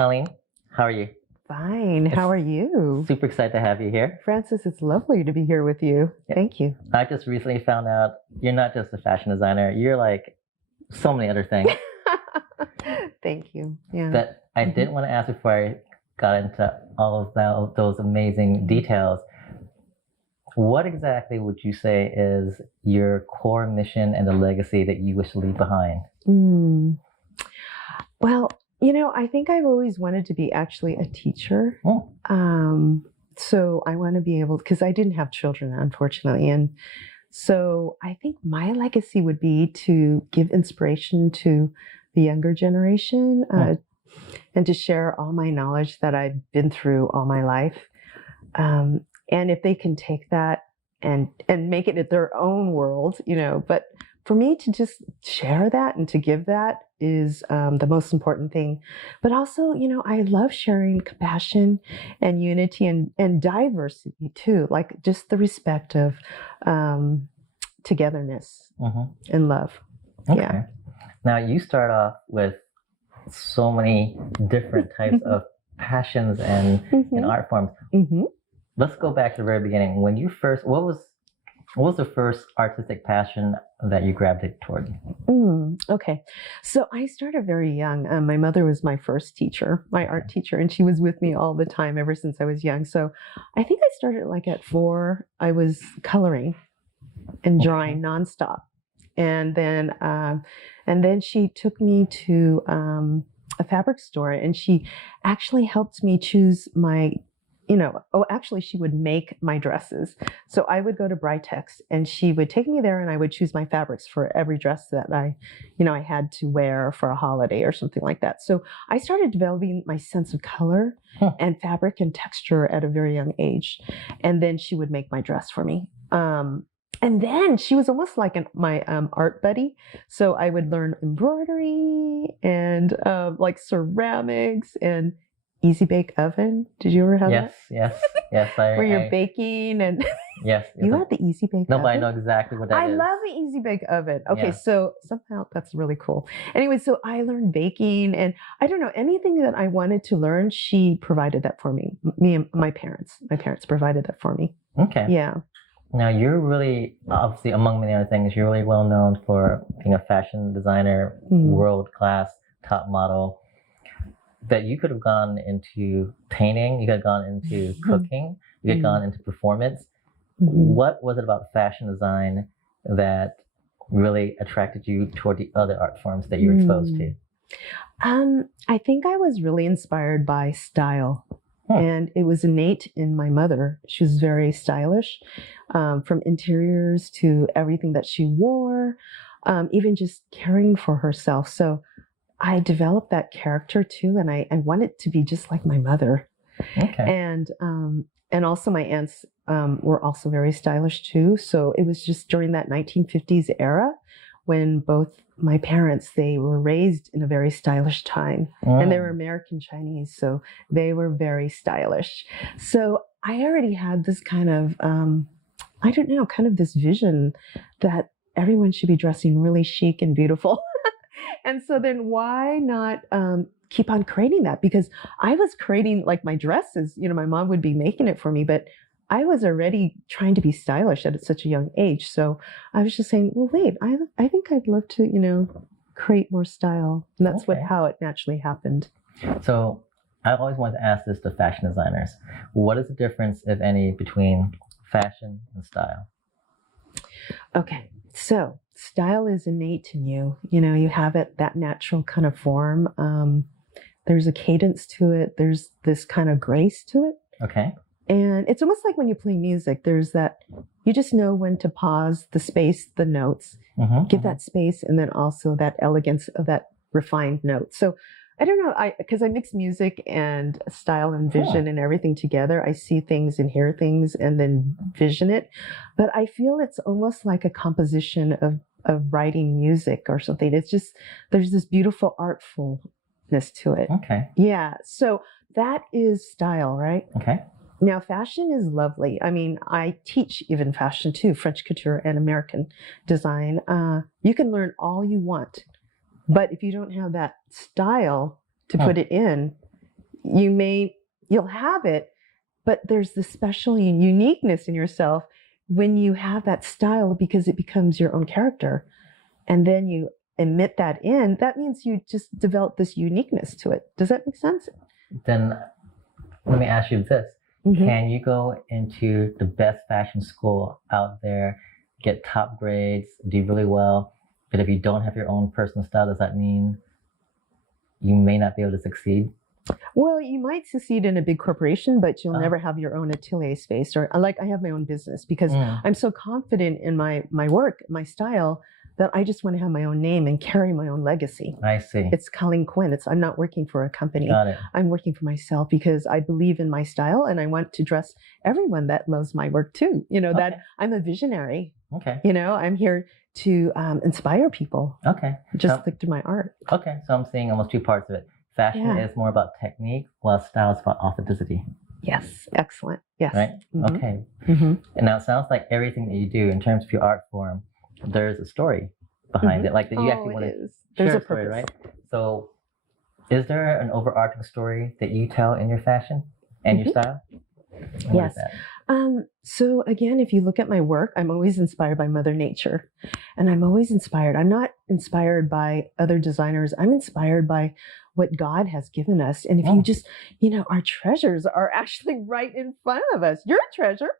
Colleen, how are you? Fine. It's How are you? super excited to have you here. Francis, it's lovely to be here with you. Yeah. Thank you. I just recently found out you're not just a fashion designer, you're like so many other things Thank you. Yeah. that I didn't want to ask before I got into all of those amazing details. What exactly would you say is your core mission and the legacy that you wish to leave behind? Well, I think I've always wanted to be actually a teacher. Oh, So I want to be able, because I didn't have children, unfortunately. And so I think my legacy would be to give inspiration to the younger generation and to share all my knowledge that I've been through all my life. And if they can take that and make it their own world, but for me to just share that and to give that is the most important thing. But also, I love sharing compassion and unity and diversity too, like just the respect of togetherness and love. okay. Yeah. Now you start off with so many different types of passions and art forms. Let's go back to the very beginning. When you first, what was the first artistic passion that you gravitated toward? Okay. So I started very young. My mother was my first teacher, my art teacher, and she was with me all the time ever since I was young. So I think I started like at 4. I was coloring and drawing nonstop. And then she took me to a fabric store, and she actually helped me choose my actually she would make my dresses. So I would go to Britex and she would take me there and I would choose my fabrics for every dress that I had to wear for a holiday or something like that. So I started developing my sense of color and fabric and texture at a very young age. And then she would make my dress for me. And then she was almost like my art buddy. So I would learn embroidery and like ceramics and easy bake oven. Did you ever have that? Yes. Where you're baking and yes. You had the easy bake oven? No, but I know exactly what that is. I love the easy bake oven. Okay, Yeah. so somehow that's really cool. Anyway, so I learned baking, and I don't know, anything that I wanted to learn, she provided that for me. Me and my parents. My parents provided that for me. Okay. Yeah. Now you're really, obviously among many other things, you're really well known for being a fashion designer, world-class, top model. That you could have gone into painting, you could have gone into cooking, you could have gone into performance. What was it about fashion design that really attracted you toward the other art forms that you were exposed to? I think I was really inspired by style. And it was innate in my mother. She was very stylish, from interiors to everything that she wore, even just caring for herself. So I developed that character too, and I wanted to be just like my mother. Okay. And also my aunts were also very stylish too. So it was just during that 1950s era when both my parents, they were raised in a very stylish time, and they were American Chinese, so they were very stylish. So I already had this kind of, kind of this vision that everyone should be dressing really chic and beautiful. And so then why not keep on creating that? Because I was creating like my dresses, my mom would be making it for me, but I was already trying to be stylish at such a young age. So I was just saying, well, wait, I think I'd love to, create more style. And that's how it naturally happened. So I've always wanted to ask this to fashion designers. What is the difference, if any, between fashion and style? Okay, so style is innate in you. You have it, that natural kind of form. There's a cadence to it. There's this kind of grace to it. Okay. And it's almost like when you play music, there's that, you just know when to pause, the space, the notes, give that space, and then also that elegance of that refined note. So I don't know, because I mix music and style and vision and everything together. I see things and hear things and then vision it. But I feel it's almost like a composition of writing music or something. It's just, there's this beautiful artfulness to it. Okay. Yeah. So that is style, right? Okay. Now, fashion is lovely. I mean, I teach even fashion too, French couture and American design. You can learn all you want, but if you don't have that style to put it in, you'll have it, but there's this special uniqueness in yourself when you have that style, because it becomes your own character. And then you emit that in, that means you just develop this uniqueness to it. Does that make sense? Then let me ask you this. Can you go into the best fashion school out there, get top grades, do really well, but if you don't have your own personal style, does that mean you may not be able to succeed? Well, you might succeed in a big corporation, but you'll never have your own atelier space. Or like I have my own business because I'm so confident in my work, my style, that I just want to have my own name and carry my own legacy. I see. It's Colleen Quen. I'm not working for a company. Got it. I'm working for myself because I believe in my style and I want to dress everyone that loves my work too. That I'm a visionary. Okay. I'm here to inspire people. Okay. Just like through my art. Okay. So I'm seeing almost two parts of it. Fashion is more about technique, while style is about authenticity. Yes. Excellent. Yes. Right? Okay. And now it sounds like everything that you do in terms of your art form, there's a story behind it. Like that you actually want to There's share a story, purpose. right? So is there an overarching story that you tell in your fashion and your style? And what is that? So again, if you look at my work, I'm always inspired by Mother Nature. And I'm always inspired. I'm not inspired by other designers. I'm inspired by what God has given us. And if you just, our treasures are actually right in front of us. You're a treasure.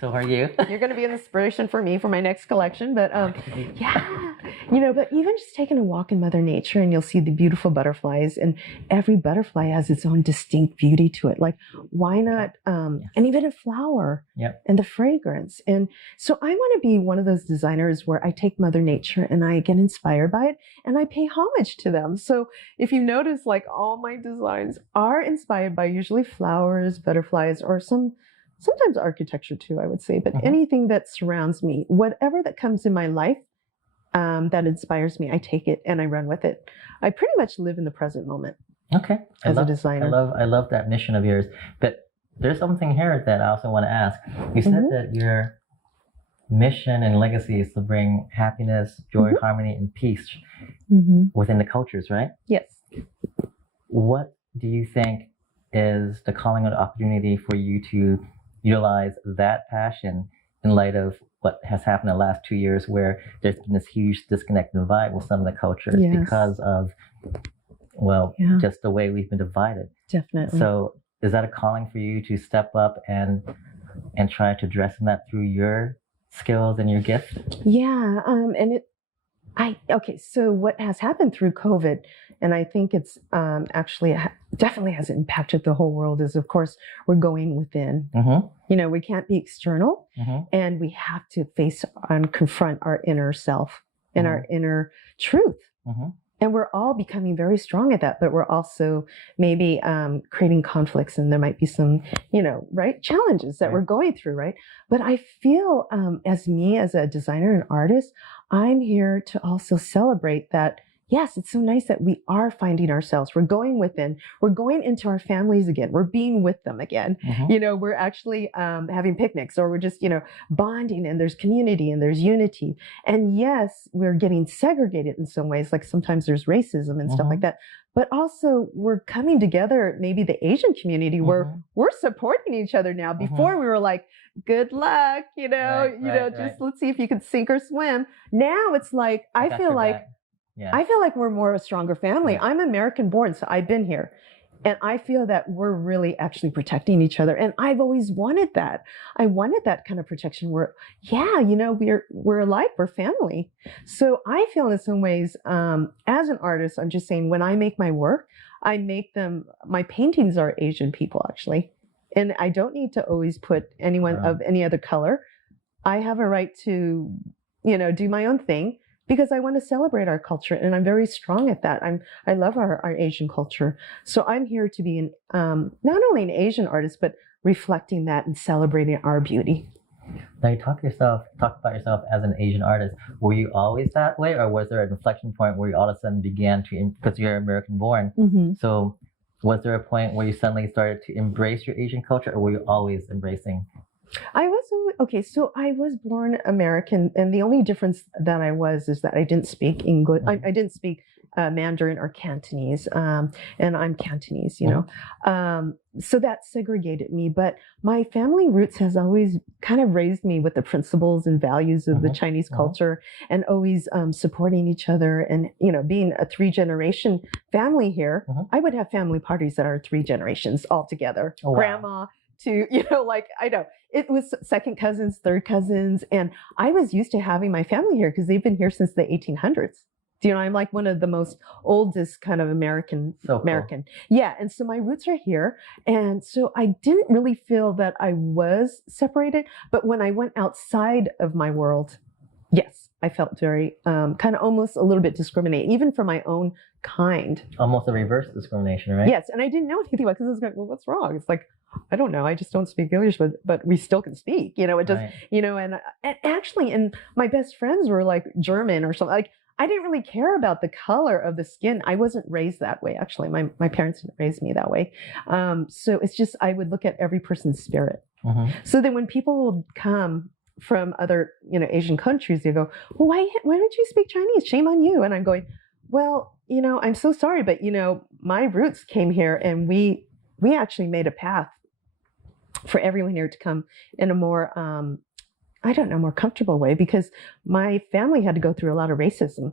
So are you. You're going to be an inspiration for me for my next collection. But but even just taking a walk in Mother Nature and you'll see the beautiful butterflies, and every butterfly has its own distinct beauty to it. Like, why not? And even a flower and the fragrance. And so I want to be one of those designers where I take Mother Nature and I get inspired by it and I pay homage to them. So if you notice, like all my designs are inspired by usually flowers, butterflies, or sometimes architecture too, I would say, but anything that surrounds me, whatever that comes in my life that inspires me, I take it and I run with it. I pretty much live in the present moment. Okay. As a designer. I love that mission of yours. But there's something here that I also want to ask. You said that your mission and legacy is to bring happiness, joy, harmony, and peace within the cultures, right? Yes. What do you think is the calling or the opportunity for you to utilize that passion in light of what has happened in the last 2 years, where there's been this huge disconnect and divide with some of the cultures because of, just the way we've been divided. Definitely. So is that a calling for you to step up and try to address that through your skills and your gift? Yeah. So what has happened through COVID, and I think it's actually definitely has impacted the whole world, is of course we're going within. We can't be external, and we have to face and confront our inner self and our inner truth. And we're all becoming very strong at that, but we're also maybe creating conflicts, and there might be some, challenges that we're going through, right? But I feel as a designer and artist, I'm here to also celebrate that. Yes, it's so nice that we are finding ourselves. We're going within. We're going into our families again. We're being with them again. We're actually having picnics, or we're just, bonding, and there's community and there's unity. And yes, we're getting segregated in some ways. Like sometimes there's racism and stuff like that. But also we're coming together, maybe the Asian community, where we're supporting each other now. Before we were like, good luck, just let's see if you can sink or swim. Now it's like, I feel like we're more of a stronger family. I'm American born, so I've been here. And I feel that we're really actually protecting each other. And I've always wanted that. I wanted that kind of protection where, we're alike, we're family. So I feel in some ways, as an artist, I'm just saying, when I make my work, my paintings are Asian people, actually. And I don't need to always put anyone of any other color. I have a right to, do my own thing, because I want to celebrate our culture, and I'm very strong at that. I love our Asian culture. So I'm here to be not only an Asian artist, but reflecting that and celebrating our beauty. Now you talk about yourself as an Asian artist. Were you always that way, or was there an inflection point where you all of a sudden began to, because you're American born, so was there a point where you suddenly started to embrace your Asian culture, or were you always embracing? So I was born American, and the only difference that is that I didn't speak English. I didn't speak Mandarin or Cantonese, and I'm Cantonese, so that segregated me. But my family roots has always kind of raised me with the principles and values of the Chinese culture, and always supporting each other. And, being a 3-generation family here, I would have family parties that are 3 generations all together. Oh, wow. Grandma to, I know it was second cousins, third cousins. And I was used to having my family here because they've been here since the 1800s. I'm like one of the most oldest kind of American. Yeah. And so my roots are here. And so I didn't really feel that I was separated. But when I went outside of my world, yes, I felt very kind of almost a little bit discriminated, even for my own kind. Almost a reverse discrimination, right? Yes. And I didn't know anything about it because I was going, well, what's wrong? It's like, I don't know. I just don't speak English, but we still can speak, it just, right. And actually, and my best friends were like German or something. Like, I didn't really care about the color of the skin. I wasn't raised that way. Actually, my parents didn't raise me that way. So it's just, I would look at every person's spirit. So then when people would come from other, Asian countries, they go, well, why don't you speak Chinese? Shame on you. And I'm going, well, I'm so sorry, but my roots came here, and we actually made a path for everyone here to come in a more, more comfortable way, because my family had to go through a lot of racism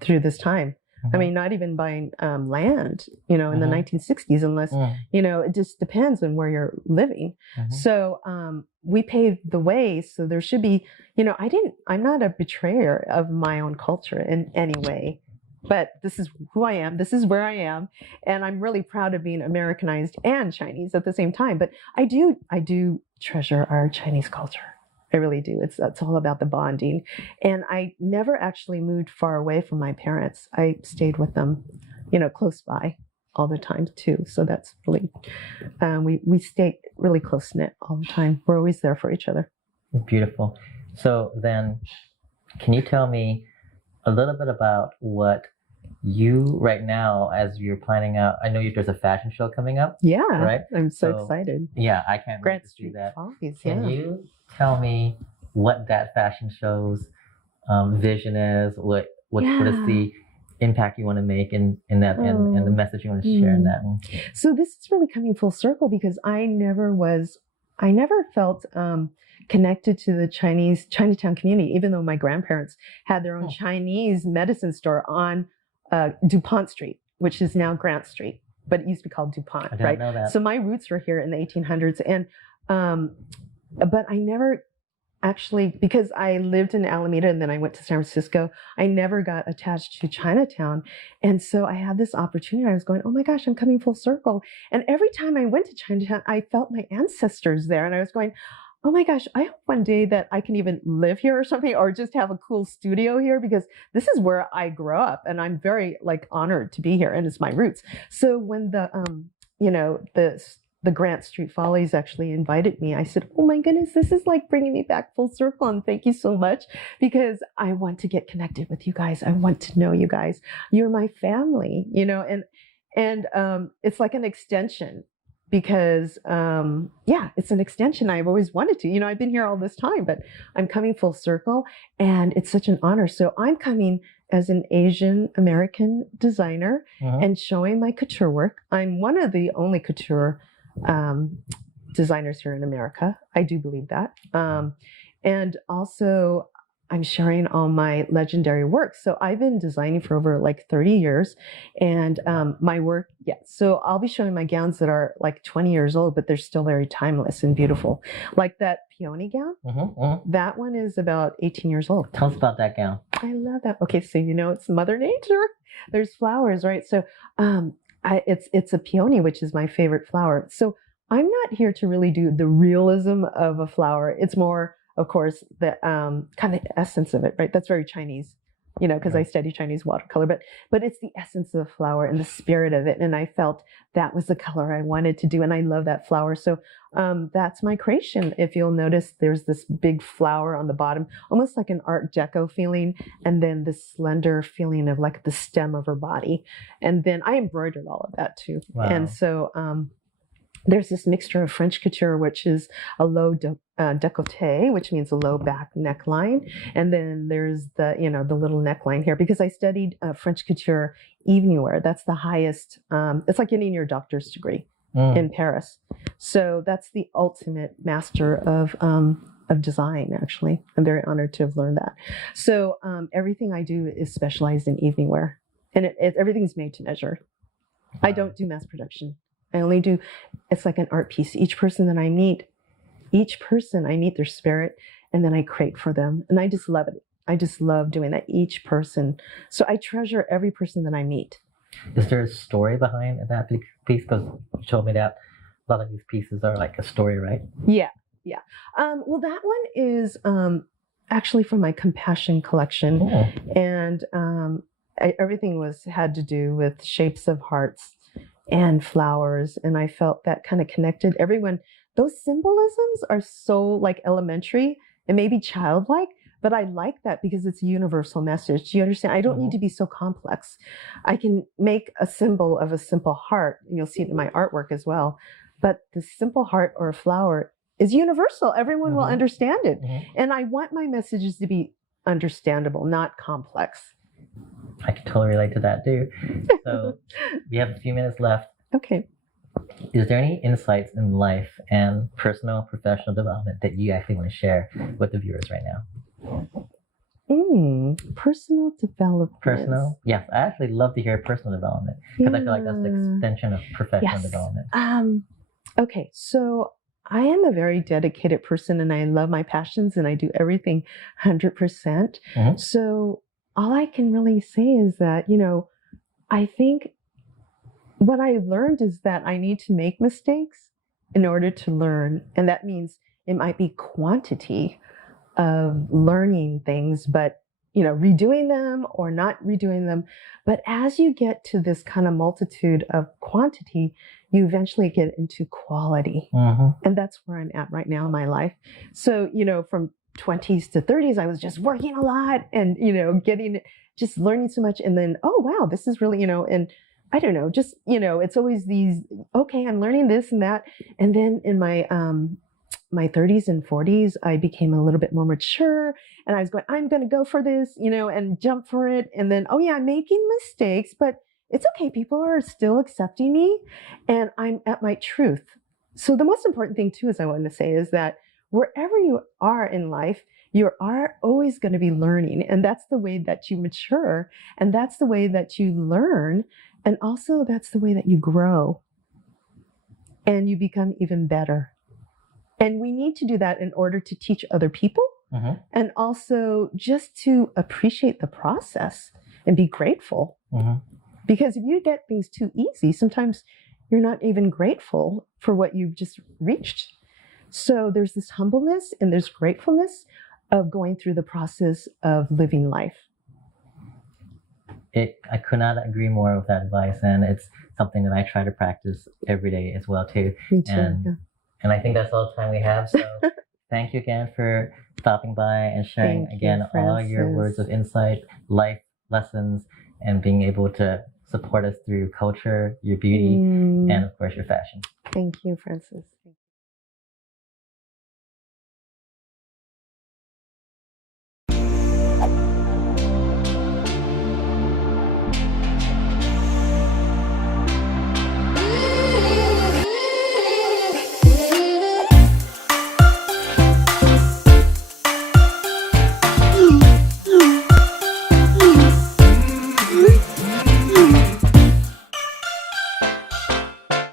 through this time. I mean, not even buying land, in the 1960s, unless, it just depends on where you're living. So we paved the way. So there should be, I'm not a betrayer of my own culture in any way. But this is who I am. This is where I am. And I'm really proud of being Americanized and Chinese at the same time. But I do treasure our Chinese culture. I really do. It's all about the bonding. And I never actually moved far away from my parents. I stayed with them, close by all the time too. So that's really, we stay really close knit all the time. We're always there for each other. Beautiful. So then, can you tell me a little bit about what you right now, as you're planning out, I know there's a fashion show coming up. Yeah, right. I'm so excited. Yeah, I can't wait to see that. Can you tell me what that fashion show's vision is? What is the impact you want to make in that, and the message you want to share in that one? So this is really coming full circle, because I never felt connected to the Chinatown community, even though my grandparents had their own Chinese medicine store on DuPont Street, which is now Grant Street, but it used to be called DuPont, I didn't know that. So my roots were here in the 1800s, and but I never actually, because I lived in Alameda and then I went to San Francisco, I never got attached to Chinatown. And so I had this opportunity. I was going, oh my gosh, I'm coming full circle. And every time I went to Chinatown, I felt my ancestors there, and I was going, oh my gosh, I hope one day that I can even live here or something, or just have a cool studio here, because this is where I grew up, and I'm very honored to be here, and it's my roots. So when the Grant Street Follies actually invited me, I said, oh my goodness, this is like bringing me back full circle, and thank you so much, because I want to get connected with you guys. I want to know you guys. You're my family, and it's like an extension. Because, it's an extension. I've always wanted to. I've been here all this time, but I'm coming full circle, and it's such an honor. So I'm coming as an Asian American designer and showing my couture work. I'm one of the only couture designers here in America. I do believe that. And also, I'm sharing all my legendary work. So I've been designing for over 30 years, and my work, so I'll be showing my gowns that are 20 years old, but they're still very timeless and beautiful. Like that peony gown, that one is about 18 years old. Tell us about that gown. I love that. Okay, so it's Mother Nature. There's flowers, right? So it's a peony, which is my favorite flower. So I'm not here to really do the realism of a flower. It's more, of course, the kind of essence of it, right? That's very Chinese, because I study Chinese watercolor, but it's the essence of the flower and the spirit of it. And I felt that was the color I wanted to do. And I love that flower. So that's my creation. If you'll notice, there's this big flower on the bottom, almost like an Art Deco feeling. And then this slender feeling of the stem of her body. And then I embroidered all of that too. Wow. And so, there's this mixture of French couture, which is a low décolleté, which means a low back neckline. And then there's the, the little neckline here, because I studied French couture evening wear. That's the highest, it's like getting your doctor's degree in Paris. So that's the ultimate master of design, actually. I'm very honored to have learned that. So everything I do is specialized in evening wear, and everything's made to measure. I don't do mass production. I only do, it's like an art piece. Each person I meet their spirit, and then I create for them. And I just love it. I just love doing that, each person. So I treasure every person that I meet. Is there a story behind that piece? Because you told me that a lot of these pieces are like a story, right? Yeah. Well, that one is actually from my Compassion collection. And everything had to do with shapes of hearts and flowers, and I felt that kind of connected everyone. Those symbolisms are so like elementary and maybe childlike, but I like that because it's a universal message. Do you understand? I don't need to be so complex. I can make a symbol of a simple heart, and you'll see it in my artwork as well. But the simple heart or a flower is universal. Everyone will understand it. And I want my messages to be understandable, not complex. I can totally relate to that too. So we have a few minutes left. Okay. Is there any insights in life and personal, professional development that you actually want to share with the viewers right now? Personal development. Personal? Yes, I actually love to hear personal development, because I feel like that's the extension of professional development. Okay, so I am a very dedicated person, and I love my passions, and I do everything 100%. So all I can really say is that, I think what I learned is that I need to make mistakes in order to learn. And that means it might be quantity of learning things, but, redoing them or not redoing them. But as you get to this kind of multitude of quantity, you eventually get into quality. And that's where I'm at right now in my life. So, from 20s to 30s, I was just working a lot and, just learning so much. And then, oh, wow, this is really, and I don't know, just, it's always these, okay, I'm learning this and that. And then in my 30s and 40s, I became a little bit more mature, and I was going, I'm going to go for this, and jump for it. And then, oh yeah, I'm making mistakes, but it's okay. People are still accepting me, and I'm at my truth. So the most important thing too, as I wanted to say, is that wherever you are in life, you are always going to be learning. And that's the way that you mature. And that's the way that you learn. And also that's the way that you grow. And you become even better. And we need to do that in order to teach other people. And also just to appreciate the process and be grateful. Because if you get things too easy, sometimes you're not even grateful for what you've just reached. So there's this humbleness and there's gratefulness of going through the process of living life. I could not agree more with that advice, and it's something that I try to practice every day as well too. Me too. And I think that's all the time we have. So thank you again for stopping by and sharing all your words of insight, life lessons, and being able to support us through culture, your beauty, and of course your fashion. Thank you, Francis.